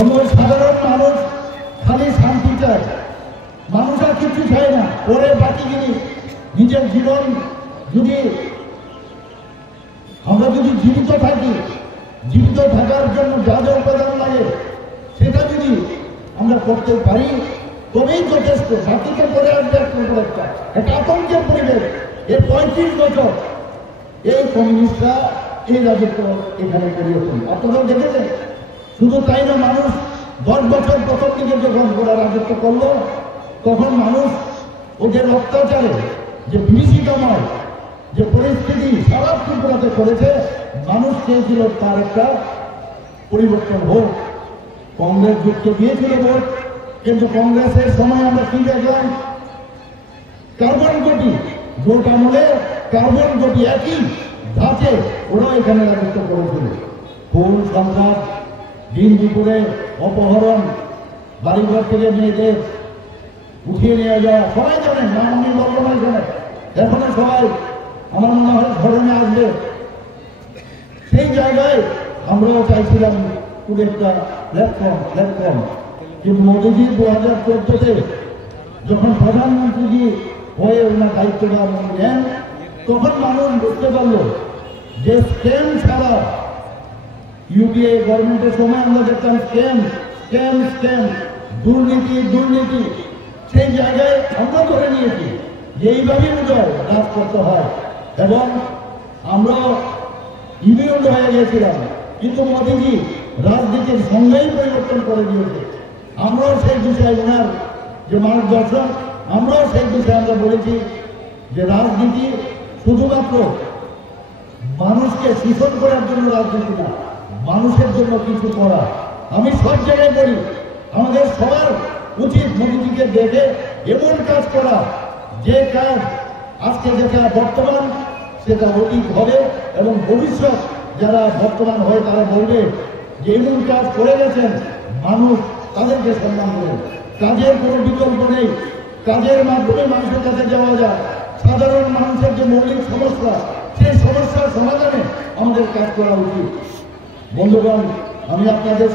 সাধারণ মানুষ খালি শান্তি চায়, মানুষ আর কিছু চায় না। পরে বাকি জিনিস নিজের জীবন যদি আমরা জীবিত থাকি, জীবিত থাকার জন্য যা যা উপাদান লাগে সেটা যদি আমরা করতে পারি তবেই যথেষ্ট। বাকিতে করে আসবে একটা আতঙ্কের পরিবেশ। এর 35 বছর এই কমিউনিস্টরা এই রাজত্ব এখানে করিয়েছেন, আপনারাও দেখেছেন। শুধু তাই না, মানুষ 10 বছর প্রথম দিকে যখন ওরা রাজত্ব করলো তখন মানুষ ওদের অত্যাচারে যে বিভীষিকাময় যে পরিস্থিতি সারা ত্রিপুরাতে করেছে, মানুষ চেয়েছিল তার একটা পরিবর্তন হোক। কংগ্রেস যুক্ত দিয়েছিল ভোট, কিন্তু কংগ্রেসের সময় আমরা কি দেখলাম? কার্বন কপি ভোট আমলে কার্বন কপি একই ধাঁচে ওরা এখানে রাজত্ব করেছিল। খুন সন্ত্রাস, দিন দুপুরে অপহরণ, বাড়িঘর থেকে মেয়েদের উঠিয়ে নিয়ে যাওয়া, সবাই জানেন, না আমি বলবো না এখানে। এখনো সবাই আমার মনে হয় ধরনে আসবে। সেই জায়গায় আমরাও চাইছিলাম পুরো একটা প্ল্যাটফর্ম, কিন্তু মোদীজি 2014-তে যখন প্রধানমন্ত্রীজি হয়ে ওনার দায়িত্বটা নেন তখন মানুষ বুঝতে পারলো যে স্ক্যাম ছাড়া ইউপিএ গভর্নমেন্টের সময় আমরা দেখতাম স্ক্যাম, দুর্নীতি। সেই জায়গায় আমরা ধরে নিয়েছি যে এইভাবেই বোধহয় কাজ করতে হয়, এবং আমরা ইমিউন হয়ে গিয়েছিলাম। কিন্তু মোদীজি রাজনীতির সঙ্গেই পরিবর্তন করে দিয়েছে। আমরাও সেই বিষয়ে ওনার যে মার্গদর্শন, আমরাও সেই বিষয়ে আমরা বলেছি যে রাজনীতি শুধুমাত্র মানুষকে শোষণ করার জন্য রাজনীতি না, মানুষের জন্য কিছু করা। আমি সব জায়গায় বলি আমাদের সবার উচিত মোদীজিকে দেখে এমন কাজ করা যে কাজ আজকে যেটা বর্তমান সেটা অতীত হবে, এবং ভবিষ্যৎ যারা বর্তমান হয় তারা বলবে যে এমন কাজ করে গেছেন, মানুষ তাদেরকে সম্মান করে। কাজের কোনো বিকল্প নেই, কাজের মাধ্যমে মানুষের কাছে যাওয়া যায়। সাধারণ মানুষের যে মৌলিক সমস্যা, সেই সমস্যার সমাধানে আমাদের কাজ করা উচিত। বন্ধুগণ, আমি আপনাদের